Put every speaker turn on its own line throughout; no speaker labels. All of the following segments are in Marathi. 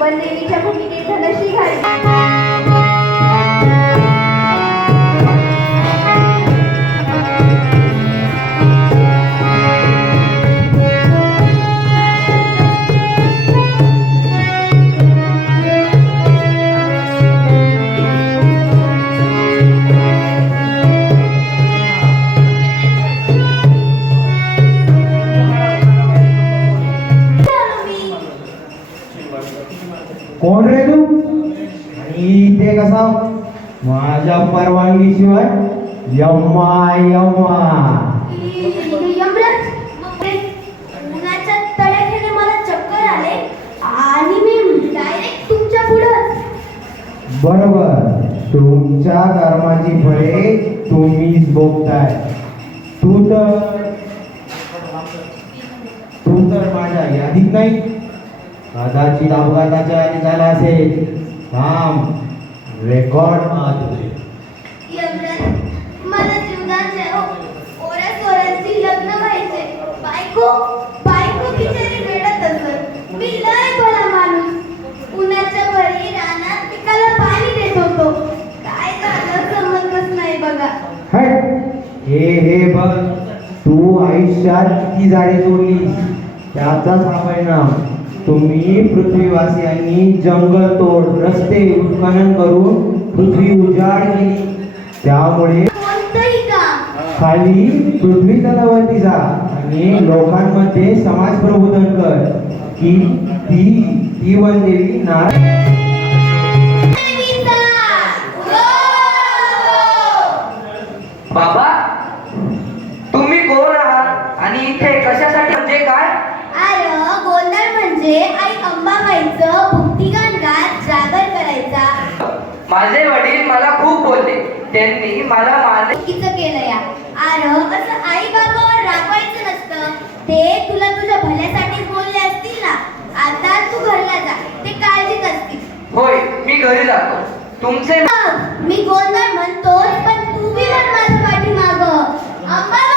पण देवीच्या भूमिकेत धनश्री घालते.
कोण रे तू आणि इथे कसा? माझ्या परवानगीशिवाय यम्मा यम्मा.
यमराज उन्हाच्या तड्याखेने मला चक्कर आले आणि मी डायरेक्ट तुमच्या पुढं
बरोबर. तुमच्या कर्माची फळे तुम्हीच भोगताय. तू तर तू तर माझ्या यादीत नाही. कदाचित अपघाताच्या यादी झाला असेल. थांब. रेकॉर्ड मात्र
यमराज मला जीवनाचे ओऱ्या सोऱ्यांची लग्न व्हायचे. बायको बायको बिचारी रडत असत मी लय भला माणूस. उन्हाच्या भरी रानात पिकाला पाणी देत होतो. काय झालं समजलंच नाही बघा.
हट. हे हे बघ. तू आयुष्यात किती झाडे तोडलीस? त्याचाच हा परिणाम तुम्ही पृथ्वीवासियांनी जंगल तोड रस्ते उत्खनन करून पृथ्वी उजाड केली. त्यामुळे खाली पृथ्वी तलावरती जा आणि लोकांमध्ये समाज प्रबोधन कर की ती ती वन देवी नारायण
बाबा तुम्ही कोण आहात आणि इथे कशासाठी म्हणजे काय
अरे गोंधळ म्हणजे आई अंबाबाईचं भक्तिगान गात जागर करायचा
माझे वडील मला खूप बोलले. त्यांनी मला
चुकीचं केलं या. अरे असं आई बाबावर रागवायचं नसतं. ते तुला तुझ्या भल्यासाठीच बोलले असतील ना आता तू घरला जा. ते काळजीत असतील.
होय मी घरी जातो. तुमचे
मग मी गोंधळ म्हणतोच पण तू बी म्हण माझ्या पाठीमाग. अंबाबाईचा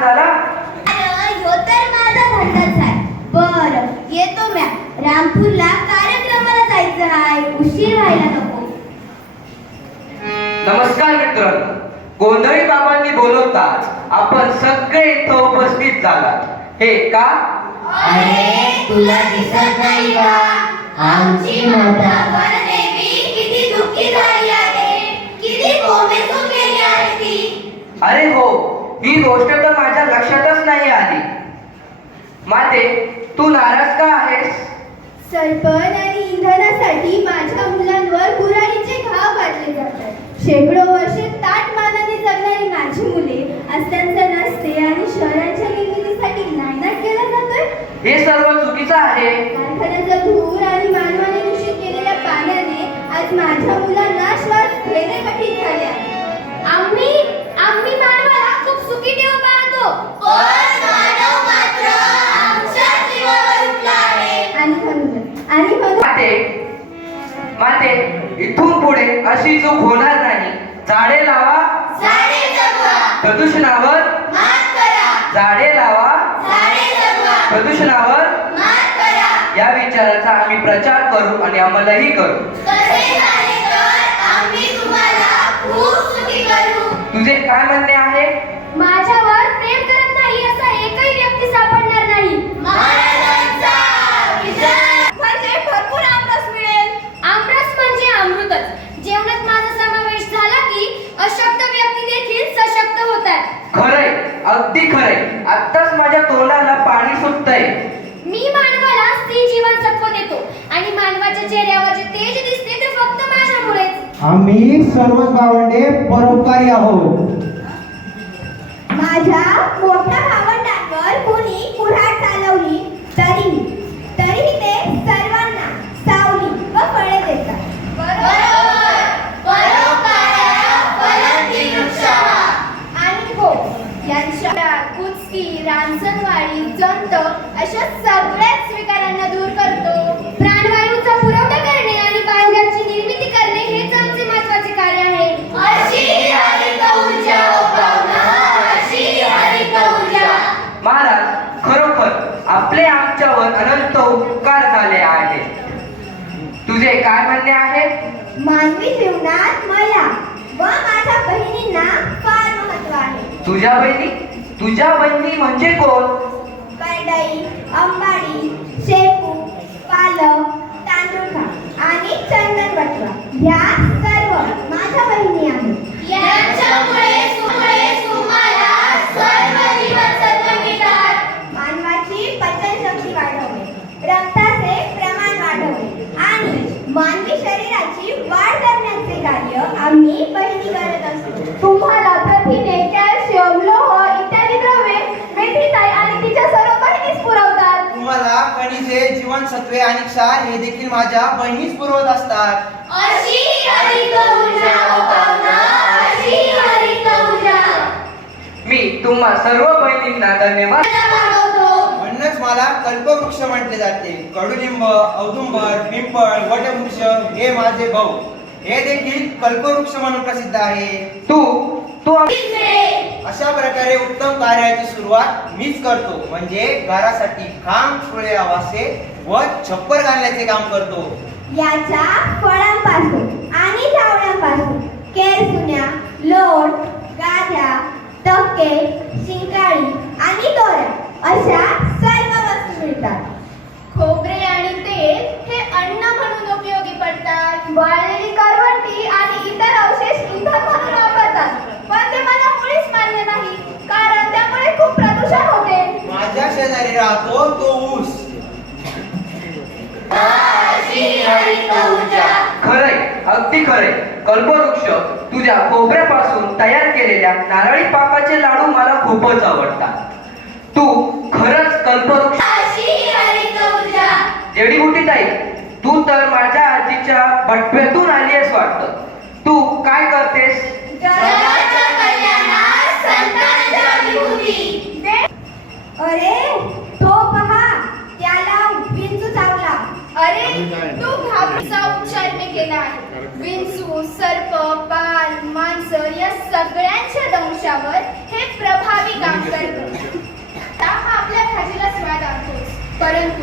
झाला?
ह्यो तर माझा धंदाच आहे. बर येतो म्या. रामपूरला कार्यक्रमाला जायचं आहे. उशीर व्हायला नको.
नमस्कार मित्र. गोंधळी बाबांनी बोलवताच आपण सगळे इथं उपस्थित झालात. हे का?
अरे तुला दिसत नाही का? आमची माता वनदेवी किती दुःखी झाली आहे. किती कोमेजून गेली आहे ती.
अरे हो ही गोष्ट तर माझ्या लक्षातच नाही आली. माते तू नाराज का आहेस?
सरपण आणि इंधनासाठी माझ्या मुलांवर कुऱ्हाडीचे घाव घातले जातात. शेकडो वर्षे ताट मानाने जगणारी माझी मुले आज त्यांचा नसते आणि शहराच्या निर्मितीसाठी नायनाट केला जातोय.
हे सर्व चुकीचं आहे.
कारखान्याचा धूर आणि मानवाने दूषित केलेल्या पाण्याने आज माझ्या मुलांना श्वास घेणे कठीण झाले आहे. आम्ही आम्ही मानवाला सुखी ठेवू पाहतो पण मानव मात्र आमच्या जीवावर उठला आहे आणि म्हणून आणि म्हणून.
माते माते इथून पुढे अशी चूक होणार नाही. झाडे लावा.
झाडे जगवा.
प्रदूषणावर.
मात करा.
झाडे लावा.
झाडे जगवा.
प्रदूषणावर.
मात करा.
या विचाराचा आम्ही प्रचार करू आणि अंमलही करू.
तसे झाले तर आम्ही तुम्हाला खूप सुखी करू.
तुझे काय म्हणणे आहे?
माझ्यावर प्रेम करत नाही असा एकही व्यक्ती सापडणार नाही. म्हणजे भरपूर आमरस मिळेल. आमरस म्हणजे अमृतच. जेवणात माझा समावेश झाला की अशक्त व्यक्ती देखील सशक्त होतात.
खरंय अगदी खरंय. आत्ताच माझ्या तोंडाला पाणी सुटतंय.
मी मानवाला स्त्री जीवनसत्व देतो आणि मानवाच्या चेहऱ्यावर जे तेज दिसते ते फक्त माझ्यामुळेच.
आम्ही सर्वच भावंडे परोपकारी आहोत
माझ्या मोठ्या भावंडांवर कोणी कुऱ्हाड चालवली तरी तरी ते सर्वांना सावली व फळे देतात आणि हो यांच्या कुचकी रांजणवाडी जंत अशा सगळ्याच विकारांना दूर करतो प्राणवायूचा पुरवठा करणे आणि बांध्याची निर्मिती करणे हेच आमचे महत्त्वाचे कार्य आहे अशी हरित ऊर्जा अशी हरित ऊर्जा
महाराज खरोखर आपले आमच्यावर अनंत उपकार झाले आहे तुझे काय म्हणणे आहे?
मानवी जीवनात मला व माझ्या बहिणींना फार महत्त्व आहे.
तुझ्या बहिणी? तुझ्या बहिणी म्हणजे कोण?
करडई अंबाडी शेपू पालक तांदूळ आणि चंदन बटवा ह्या सर्व माझ्या बहिणी आहेत. यांच्यामुळे शरीराची वाढ करण्याचे कार्य आम्ही बहिणी करत असतो. तुम्हाला प्रथिने कॅल्शियम लोह इत्यादी द्रव्ये मेथीताई आणि तिच्या सर्व बहिणीच पुरवतात.
तुम्हाला खनिजे जीवनसत्वे आणि क्षार हे देखील माझ्या बहिणीच पुरवत असतात.
अशी हरित ऊर्जा अशी हरित ऊर्जा.
मी तुम्हा सर्व बहिणींना धन्यवाद.
म्हणूनच मला कल्पवृक्ष म्हटले जाते. कडुलिंब औदुंबर पिंपळ वटवृक्ष हे माझे भाऊ. हे देखील कल्पवृक्ष म्हणून प्रसिद्ध आहे.
तू तू
अशा प्रकारे उत्तम कार्याची सुरुवात मीच करतो. म्हणजे घरासाठी खांब सुळे आवासे व छप्पर घालण्याचे काम करतो.
याच्या फळांपासून आणि झावळांपासून केरसुन्या लोट गाद्या तक्के शिंकाळी आणि दोऱ्या अशा सर्व वस्तू मिळतात. खोबरे आणि तेल हे अन्न म्हणून उपयोगी पडतात. वाळलेली करवंटी आणि इतर अवशेष इंधन म्हणून वापरतात. पण ते मला मुळीच मान्य नाही कारण त्यामुळे खूप प्रदूषण होते.
माझ्या शेजारी राहतो तो ऊस.
खरंय अगदी खरंय. कल्पवृक्ष तुझ्या खोबऱ्यापासून तयार केलेल्या नारळी पाकाचे लाडू मला खूपच आवडतात. तू खरंच कल्पवृक्ष जडीबुटी ताई तू तर माझ्या आजीच्या बटव्यातून आली आहेस वाटतं. तू काय करतेस?
अरे तो पहा त्याला विंचू चावला. अरे तो घाबरीचा उपचार मी केला आहे. विंचू सर्प पाल मांजर या सगळ्यांच्या दंशावर हे प्रभावी काम करतं. परंतु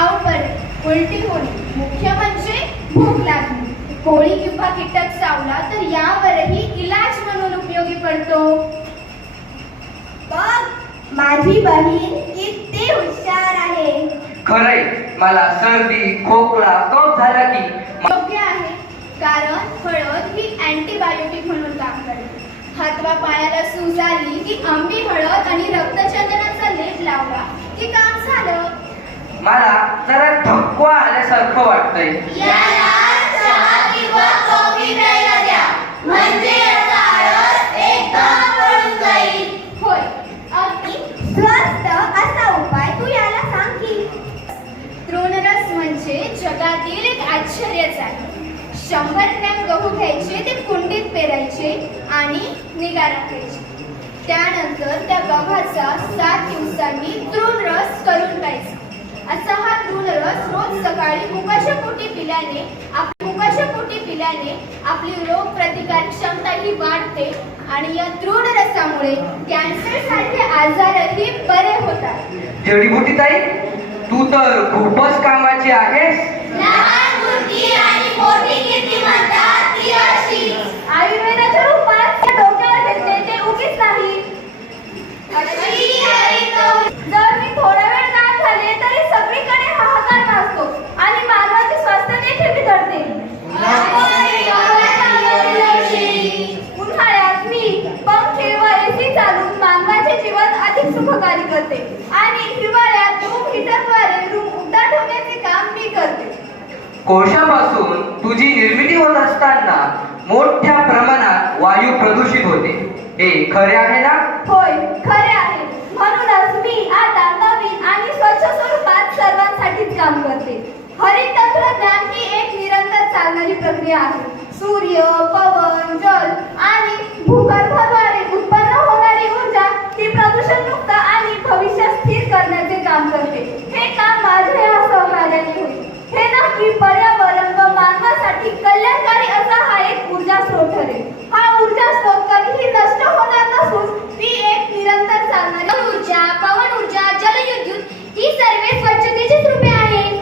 आव परत उलटी होणे मुख्य म्हणजे भूक लागणे. कोळी किंवा कीटक चावला तर यावरही इलाज म्हणून उपयोगी पडतो. बघ माझी बहीण किती हुशार आहे?
खरंय मला सर्दी खोकला कफ झाला की.
योग्य आहे कारण हळद ही अँटीबायोटिक म्हणून काम करते. हातवा पायाला सूज आली की आंबी हळद आणि रक्तचंदनाचा लेप लावला की काम झालं.
मला जरा थकवा आल्यासारखं वाटतंय.
होय. अगदी स्वस्त असा उपाय तू याला सांग की. तृणरस म्हणजे जगातील एक आश्चर्यच आहे. शंभर ग्रॅम गहू घ्यायचे ते कुंडीत पेरायचे आणि निगा राखायची त्यानंतर त्या गव्हाचा सात दिवसांनी तृणरस करून प्यायचा. असा हा तृणरस रोज सकाळी मुकाच्या पोटी पिल्याने आप- मुकाच्या पोटी पिल्याने आपली रोग प्रतिकार क्षमता ही वाढते आणि या तृणरसामुळे कॅन्सर सारखे आजारही बरे होतात.
जडीबुटी ताई? तू तर खूपच कामाची आहेस.
लहान बुद्धी आणि मोठी कीर्ती म्हणतात ती अशी आयुर्वेदाच्या रूपात त्या डोक्यावर घेतले ते उगीच नाही जर मी थोडा वेळ काम झाले तरी सगळीकडे हाहाकार माजतो आणि मानवाचे स्वास्थ्य देखील बिघडते. उन्हाळ्यात मी पंखे व एसी चालून मानवाचे जीवन अधिक सुखकारी करते. आणि हिवाळ्यात रूम हीटरद्वारे रूम उबदार ठेवण्याचे काम मी करते.
कोळशापासून तुझी निर्मिती होत असताना मोठ्या प्रमाणात वायू प्रदूषित होते. हे खरे आहे ना?
होय खरे आहे म्हणूनच मी आता नवीन आणि स्वच्छ स्वरूपात सर्वांसाठीच काम करते. हरित तंत्रज्ञान ही एक निरंतर चालणारी प्रक्रिया आहे. सूर्य पवन जल आणि भूगर्भाद्वारे उत्पन्न होणारी ऊर्जा ही प्रदूषण मुक्त आणि भविष्य स्थिर करण्याचे काम करते. हे काम माझ्या या सहकार्याने होईल. हे नक्की पर्यावरण व मानवासाठी कल्याणकारी असा हा एक ऊर्जा स्रोत ठरेल. हा ऊर्जा स्रोत कधीही नष्ट होणार नसून ती एक निरंतर चालणारी ऊर्जा पवन ऊर्जा जलविद्युत ही सर्व स्वच्छतेचीच रूपे आहेत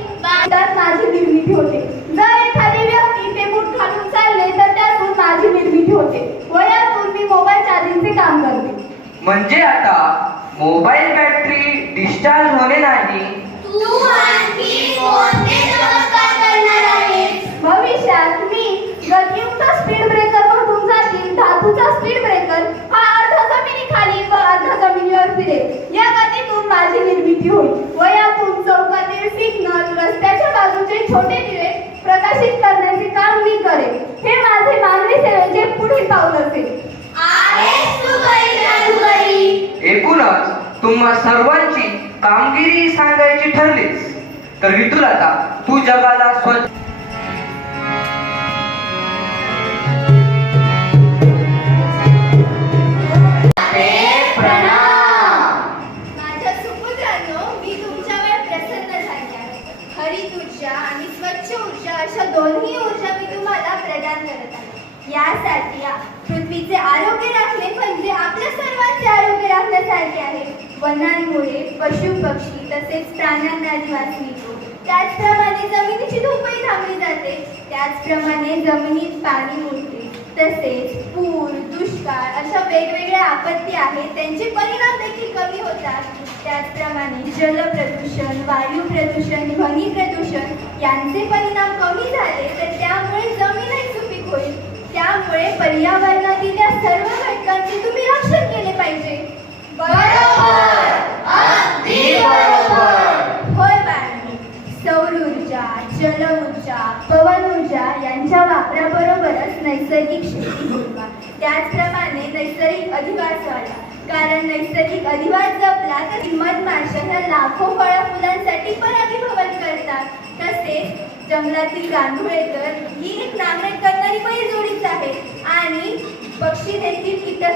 त्यात माझी निर्मिती होते जर एखादी व्यक्ती ते बूट घालून चालले तर त्यातून माझी निर्मिती होते व यातून मी मोबाईल चार्जिंगचे काम करते.
म्हणजे आता मोबाईल बॅटरी डिस्चार्ज होणे नाही.
तू आणखी कोणते चमत्कार करणार आहेस. भविष्यात मी गतियुक्त स्पीड ब्रेकर मधून जातील. धातूचा स्पीड ब्रेकर हा अर्धा जमिनीखाली व अर्धा जमिनीवर फिरेल. या गतीतून माझी निर्मिती होईल. व यातून चौकातील सिग्नल रस्त्याच्या बाजूचे छोटे दिवे प्रकाशित करण्याचे काम मी करेन. हे माझे मानवी सेवेचे पुढील पाऊल असेल.
एकूणच तुम्हा सर्वांची कामगिरी सांगायची ठरलीच. तर विदुलता तू जगाला स्वच्छ
वनांमुळे पशु पक्षी तसेच प्राण्यांना निवास मिळतो त्याचप्रमाणे जमिनीची धूपही थांबली जाते. त्याचप्रमाणे जमिनीत पाणी उरते तसेच पूर दुष्काळ अशा वेगवेगळ्या आपत्ती आहेत त्यांचे परिणाम देखील कमी होतात. त्याचप्रमाणे जल प्रदूषण वायू प्रदूषण ध्वनी प्रदूषण यांचे परिणाम कमी झाले तर त्यामुळे जमीनही सुपीक होईल. त्यामुळे पर्यावरणातील या सर्व घटकांचे तुम्ही रक्षण केले पाहिजे. सौर ऊर्जा जल ऊर्जा पवन ऊर्जा यांच्या वापराबरोबरच नैसर्गिक शेती पुरवा त्याचप्रमाणे नैसर्गिक अधिवास वाढला कारण नैसर्गिक अधिवास जपला तर मधमाशा ह्या लाखो फळा फुलांसाठी पण अभिभवन करतात. तसेच जंगलातील गांडुळे तर ही एक नांगरट करणारी बैलजोडीच आहे. आणि पक्षी देखील कीटक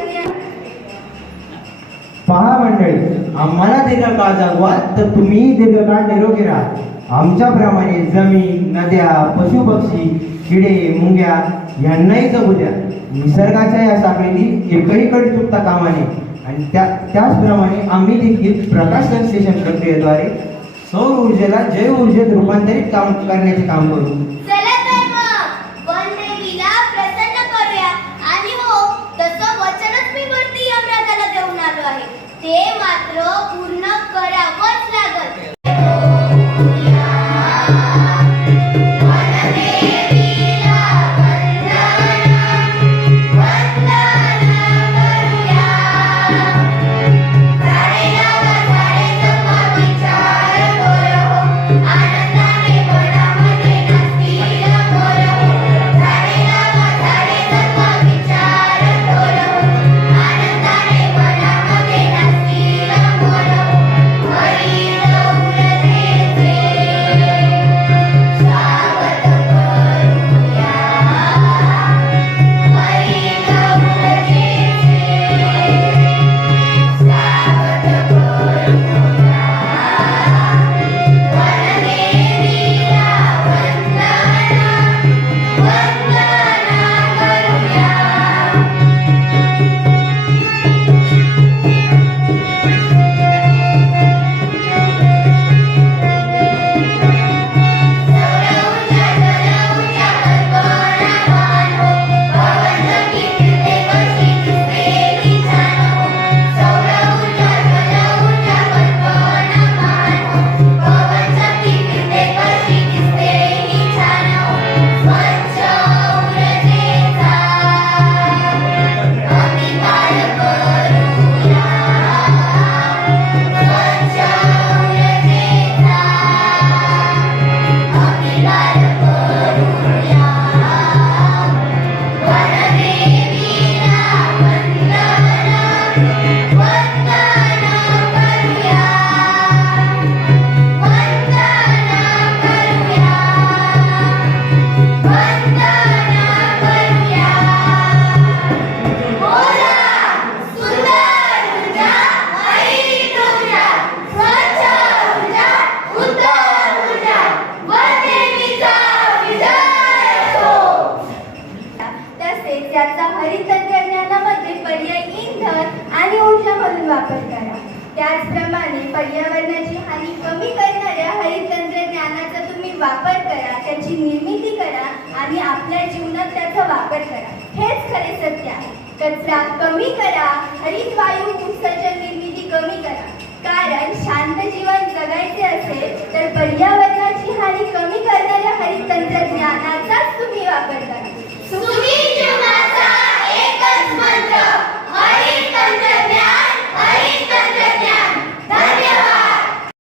पहा मंडळी आम्हाला दीर्घकाळ जगवा तर तुम्ही दीर्घकाळ निरोगी राहा. आमच्याप्रमाणे जमीन नद्या पशुपक्षी किडे मुंग्या यांनाही जगू द्या. निसर्गाच्या या साखळीतील एकही कडी चुकता कामा नये. आणि त्या त्याचप्रमाणे आम्ही देखील प्रकाश संश्लेषण प्रक्रियेद्वारे सौर ऊर्जेला जैव ऊर्जेत रूपांतरित काम करण्याचे काम करू.
आहे ते मात्र पूर्ण करावंच लागल प्रमाणे पर्यावरणाची हानी कमी करणाऱ्या हरित तंत्रज्ञानाचा तुम्ही वापर करा त्याची निर्मिती करा आणि आपल्या जीवनात त्याचा वापर करा. हेच खरे सत्य आहे. कचरा कमी करा हरित वायू उत्सर्जन निर्मिती कमी करा. कारण शांत जीवन जगायचे असेल तर पर्यावरणाची हानी कमी करणाऱ्या हरित तंत्रज्ञानाचाच तुम्ही वापर करा. एकच मंत्र हरित तंत्रज्ञान हरित तंत्र